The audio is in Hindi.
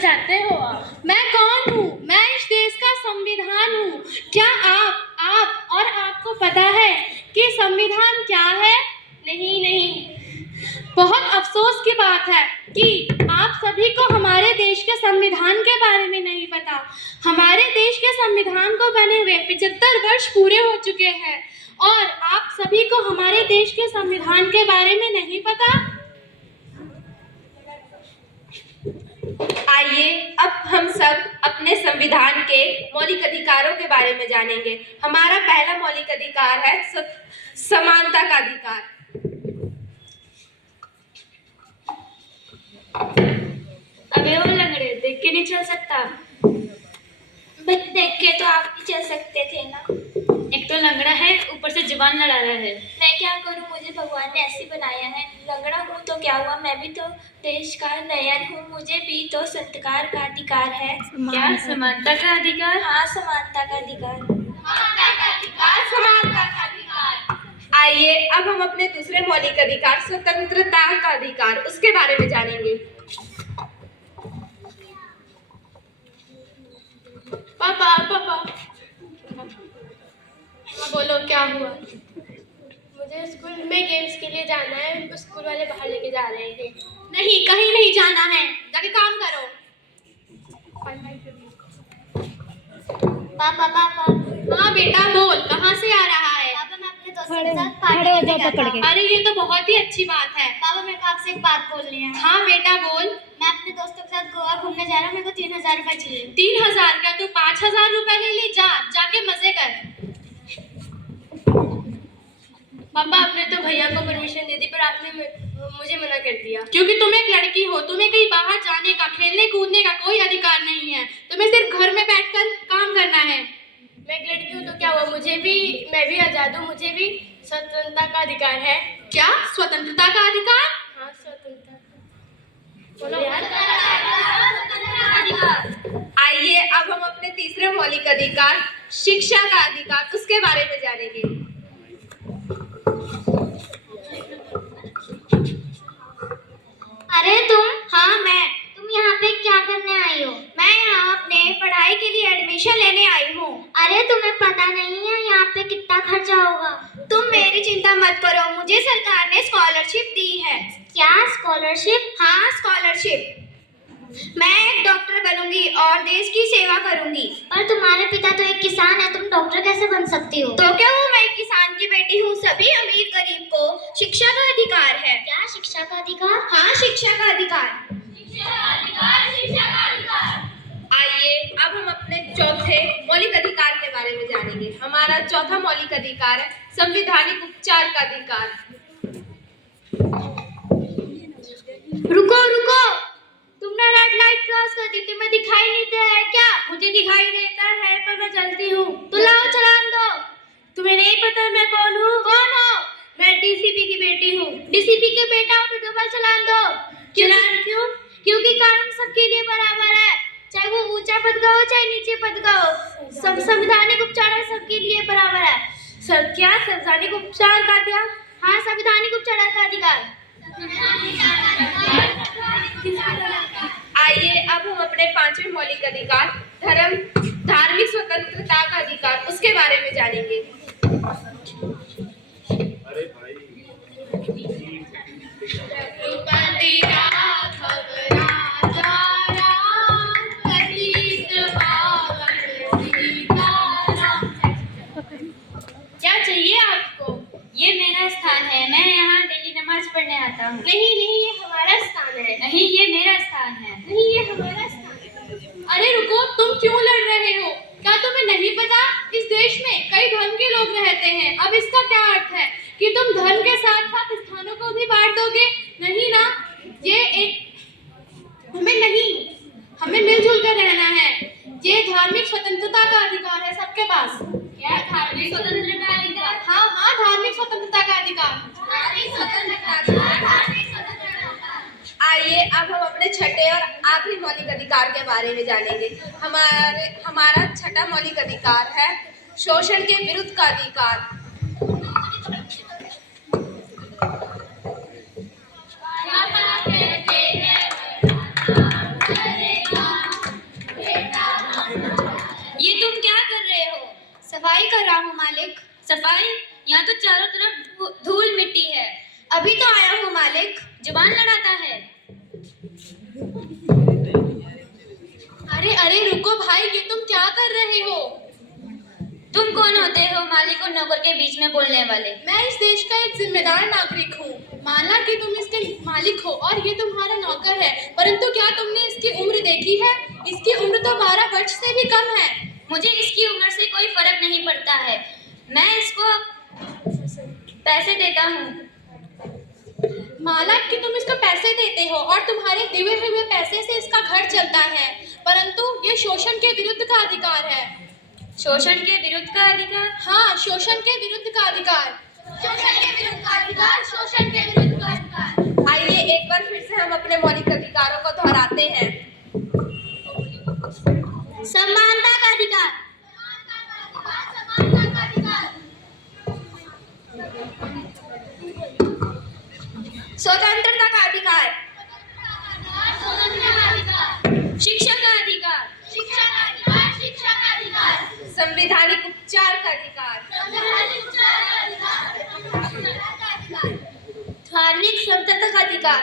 चाहते हो आप? मैं कौन हूँ? मैं इस देश का संविधान हूँ। क्या आप और आपको पता है कि संविधान क्या है? नहीं। बहुत अफसोस की बात है कि आप सभी को हमारे देश के संविधान के बारे में नहीं पता। हमारे देश के संविधान को बने हुए 75 वर्ष पूरे हो चुके हैं और आप सभी को हमारे देश के संविधान के बारे में नहीं पता। आइए अब हम सब अपने संविधान के मौलिक अधिकारों के बारे में जानेंगे। हमारा पहला मौलिक अधिकार है समानता का अधिकार। अबे वो लंगड़े, देख के नहीं चल सकता? देख के तो आप भी चल सकते थे ना। एक तो लंगड़ा है, ऊपर से जुबान लड़ा रहा है। मैं क्या करूं, मुझे भगवान ने ऐसे बनाया है। लंगड़ा हूं तो क्या हुआ, मैं भी तो देश का नयन हूं, मुझे भी तो संस्कार का अधिकार है। क्या समानता का अधिकार? हाँ, समानता का अधिकार। समानता का अधिकार। आइए अब हम अपने दूसरे मौलिक अधिकार स्वतंत्रता का अधिकार उसके बारे में जानेंगे। पापा बोलो क्या हुआ? मुझे स्कूल में गेम्स के लिए जाना है, उनको स्कूल वाले बाहर लेके जा रहे हैं। नहीं, कहीं नहीं जाना है, जाके काम करो। पापा हाँ बेटा बोल, कहाँ से आ रहा है? पापा, मैं अपने दोस्तों के साथ पार्टी करने गया था। अरे ये तो बहुत ही अच्छी बात है। पापा, मेरे को आपसे एक बात बोलनी है। हाँ बेटा बोल। मैं अपने दोस्तों के साथ गोवा घूमने जा रहा हूँ, मेरे को 3000 रुपए चाहिए। 3000 का? तू 5000 रुपए ले ली, जाके मजे कर। पापा, आपने तो भैया को परमिशन दे दी, पर आपने मुझे मना कर दिया। क्योंकि तुम एक लड़की हो, तुम्हें कहीं बाहर जाने का, खेलने कूदने का कोई अधिकार नहीं है। तुम्हें सिर्फ घर में बैठकर काम करना है। मैं एक लड़की हूँ तो क्या हुआ, मैं भी आजाद हूँ, मुझे भी स्वतंत्रता का अधिकार है। क्या स्वतंत्रता का अधिकार? हाँ, स्वतंत्रता। आइए अब हम अपने तीसरे मौलिक अधिकार शिक्षा का अधिकार उसके बारे में जानेंगे। अरे तुम? हाँ मैं। तुम यहाँ पे क्या करने आई हो? मैं यहाँ अपने पढ़ाई के लिए एडमिशन लेने आई हूँ। अरे तुम्हें पता नहीं है यहाँ पे कितना खर्चा होगा? तुम मेरी चिंता मत करो, मुझे सरकार ने स्कॉलरशिप दी है। क्या स्कॉलरशिप? हाँ, स्कॉलरशिप। मैं एक डॉक्टर बनूंगी और देश की सेवा करूंगी। पर तुम्हारे पिता तो एक किसान है, तुम डॉक्टर कैसे बन सकती हो? तो क्या हूँ, मैं एक किसान की बेटी हूँ। सभी अमीर गरीब को शिक्षा का अधिकार है। क्या शिक्षा का अधिकार? हाँ, शिक्षा का अधिकार। आइए अब हम अपने चौथे मौलिक अधिकार के बारे में जानेंगे। हमारा चौथा मौलिक अधिकार है संवैधानिक उपचार का अधिकार। रुको, तुमने रेड लाइट क्रॉस कर दी, तुम्हें दिखाई नहीं दे रहा है क्या? मुझे दिखाई देता है, पर मैं चलती हूँ। तो लाओ चालान दो। तुम्हें नहीं पता मैं कौन हूँ? कौन हो? मैं डीसीपी की बेटी हूँ। डीसीपी के बेटा हो तो डबल चालान दो। चालान क्यों? क्योंकि कानून सबके लिए बराबर है, चाहे वो ऊंचा पद का हो चाहे नीचे पद का हो। संवैधानिक उपचार सबके लिए बराबर है। सब क्या संवैधानिक उपचार का क्या? हाँ, संवैधानिक उपचार का अधिकार। आइए अब हम अपने पांचवें मौलिक अधिकार धार्मिक स्वतंत्रता का अधिकार उसके बारे में जानेंगे। अरे भाई क्या चाहिए आपको? ये मेरा स्थान है, मैं यहाँ डेली नमाज पढ़ने आता हूँ। नहीं, ये हमारा स्थान है। नहीं, ये मेरा स्थान है। नहीं, ये हमारा स्थान है। अरे रुको, तुम क्यों लड़ रहे हो? क्या तुम्हें नहीं पता इस देश में कई धर्म के लोग रहते हैं? अब इसका क्या अर्थ है कि तुम धर्म के साथ साथ स्थानों को भी बांट दोगे? नहीं ना, ये एक हमें मिलजुल कर रहना है। ये धार्मिक स्वतंत्रता का अधिकार है सबके पास। क्या धार्मिक स्वतंत्रता का अधिकार? हाँ, धार्मिक स्वतंत्रता का अधिकार। आइए अब हम अपने छठे और आखिरी मौलिक अधिकार के बारे में जानेंगे। हमारा छठा मौलिक अधिकार है शोषण के विरुद्ध का अधिकार। क्या कहते हैं भाई ये तुम क्या कर रहे हो? तुम कौन होते हो मालिक और नौकर के बीच में बोलने वाले? मैं इस देश का एक जिम्मेदार नागरिक हूँ। माना कि तुम इसके मालिक हो और ये तुम्हारा नौकर है, परंतु क्या तुमने इसकी उम्र देखी है? इसकी उम्र तो 12 वर्ष से भी कम है। मुझे इसकी उम्र से कोई फर्क नहीं पड़ता है। मैं इसको पैसे देता हूँ। माना कि तुम इसको पैसे देते हो और तुम्हारे दिए हुए पैसे से इसका घर चलता है, परंतु ये शोषण के विरुद्ध का अधिकार है। शोषण के विरुद्ध का अधिकार? हाँ, शोषण के विरुद्ध का अधिकार। शोषण के विरुद्ध का अधिकार, शोषण के विरुद्ध का अधिकार। आइए एक बार फिर से हम अपने मौलिक अधिकारों को दोहराते हैं। समानता का अधिकार। स्वतंत्रता का अधिकार। शिक्षा का अधिकार। संवैधानिक उपचार का अधिकार। धार्मिक स्वतंत्रता का अधिकार।